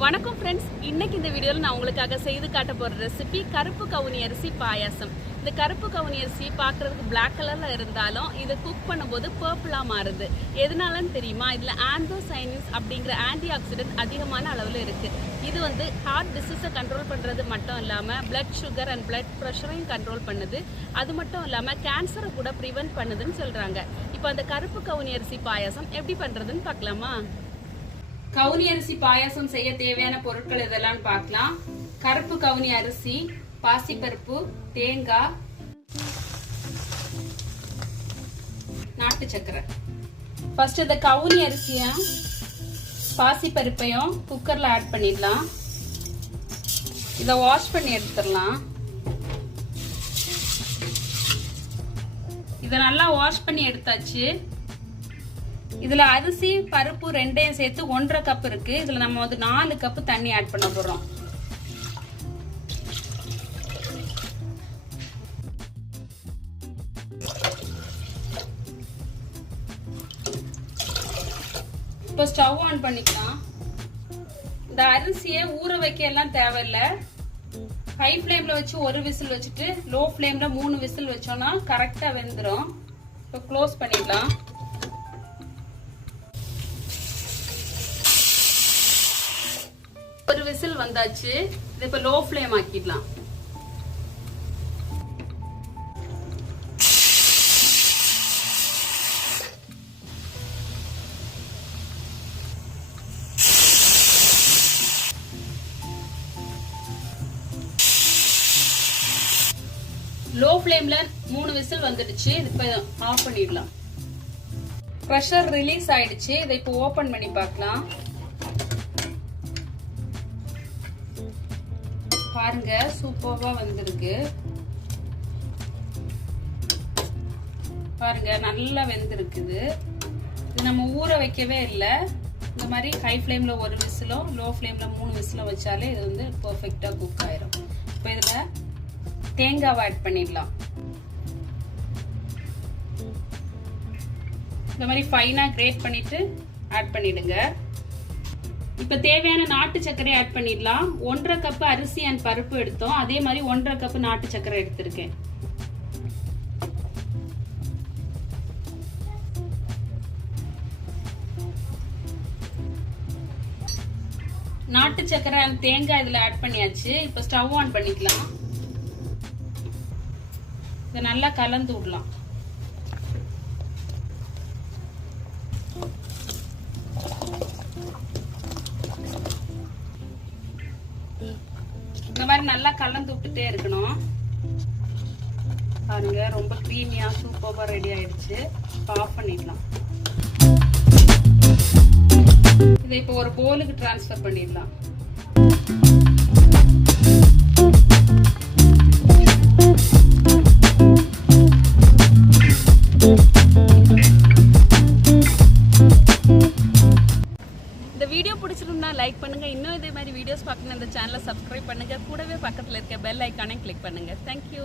வணக்கம் ஃப்ரெண்ட்ஸ், இன்னைக்கு இந்த வீடியோவில் நான் உங்களுக்காக செய்து காட்ட போகிற ரெசிபி கருப்பு கவுனி அரிசி பாயாசம். இந்த கருப்பு கவுனி அரிசி பார்க்குறதுக்கு பிளாக் கலரில் இருந்தாலும் இதை குக் பண்ணும்போது பர்பிளாக மாறுது. எதனாலன்னு தெரியுமா? இதில் ஆந்தோசைனின்ஸ் அப்படிங்கிற ஆன்டி ஆக்சிடென்ட் அதிகமான அளவில் இருக்குது. இது ஹார்ட் டிசீஸை கண்ட்ரோல் பண்ணுறது மட்டும் இல்லாமல் பிளட் சுகர் அண்ட் பிளட் ப்ரெஷரையும் கண்ட்ரோல் பண்ணுது. அது மட்டும் இல்லாமல் கேன்சரை கூட ப்ரிவென்ட் பண்ணுதுன்னு சொல்கிறாங்க. இப்போ அந்த கருப்பு கவுனி அரிசி பாயாசம் எப்படி பண்ணுறதுன்னு பார்க்கலாமா? கவுனி அரிசி பாயாசம் செய்ய தேவையான பொருட்கள் இதெல்லாம் பார்க்கலாம். கருப்பு கவுனி அரிசி, பாசிப்பருப்பு, தேங்காய், நாட்டு சக்கரை. ஃபர்ஸ்ட் இந்த கவுனி அரிசியும் பாசிப்பருப்பையும் குக்கர்ல ஆட் பண்ணிடலாம். இதை வாஷ் பண்ணி எடுத்துடலாம். இதை நல்லா வாஷ் பண்ணி எடுத்தாச்சு. இதுல அரிசி பருப்பு ரெண்டையும் சேர்த்து 1.5 கப் இருக்கு. இதுல நம்ம 4 கப் தண்ணி ஆட் பண்ண போறோம். இப்போ ஸ்டவ் ஆன் பண்ணிக்கலாம். இந்த அரிசியை ஊற வைக்க எல்லாம் தேவையில்லை. ஹை ஃப்ளேம்ல வச்சு ஒரு விசில் வச்சுட்டு லோ ஃப்ளேம்ல 3 விசில் வச்சோம்னா கரெக்டா வெந்துடும். இப்போ க்ளோஸ் பண்ணிடலாம். ஒரு விசில் வந்தாச்சு. இது இப்ப லோ ஃப்ளேம் ஆக்கிடலாம். லோ ஃப்ளேம்ல 3 விசில் வந்துடுச்சு. இது இப்ப ஆஃப் பண்ணிடலாம். பிரஷர் ரிலீஸ் ஆயிடுச்சு. இதை இப்போ ஓபன் பண்ணி பார்க்கலாம். பாருங்க, சூப்பர்வா வந்திருக்கு. பாருங்க, நல்லா வெந்திருக்குது. இது நம்ம ஊற வைக்கவே இல்லை. இந்த மாதிரி ஹை ஃப்ளேம்ல ஒரு விசிலும் லோ ஃப்ளேம்ல 3 விசிலும் வச்சாலே இது பெர்ஃபெக்ட்டா குக் ஆயிரும். இப்போ இதுல தேங்காவை ஆட் பண்ணிடலாம். இந்த மாதிரி ஃபைனா கிரேட் பண்ணிட்டு ஆட் பண்ணிடுங்க. இப்ப தேவையான நாட்டு சர்க்கரை ஆட் பண்ணிடலாம். 1.5 கப் அரிசி அண்ட் பருப்பு எடுத்தோம். அதே மாதிரி 1.5 கப் நாட்டு சர்க்கரை எடுத்திருக்கேன். நாட்டு சர்க்கரை அண்ட் தேங்காய் இதுல ஆட் பண்ணியாச்சு. இப்ப ஸ்டவ் ஆன் பண்ணிக்கலாம். இதை நல்லா கலந்து விடலாம். இந்த மாதிரி நல்லா கலந்து விட்டுட்டே இருக்கணும். பாருங்க, ரொம்ப கிரீமியா சூப்பரா ரெடி ஆயிடுச்சு. ஆஃப் பண்ணிடலாம். இதை இப்போ ஒரு பவுலுக்கு டிரான்ஸ்ஃபர் பண்ணிடலாம். வீடியோ பிடிச்சிருந்தா லைக் பண்ணுங்க. இன்னும் இதே மாதிரி வீடியோஸ் பார்க்கணும் இந்த சேனலை சப்ஸ்கிரைப் பண்ணுங்க. கூடவே பக்கத்தில் இருக்க பெல் ஐக்கானை கிளிக் பண்ணுங்க. தேங்க்யூ.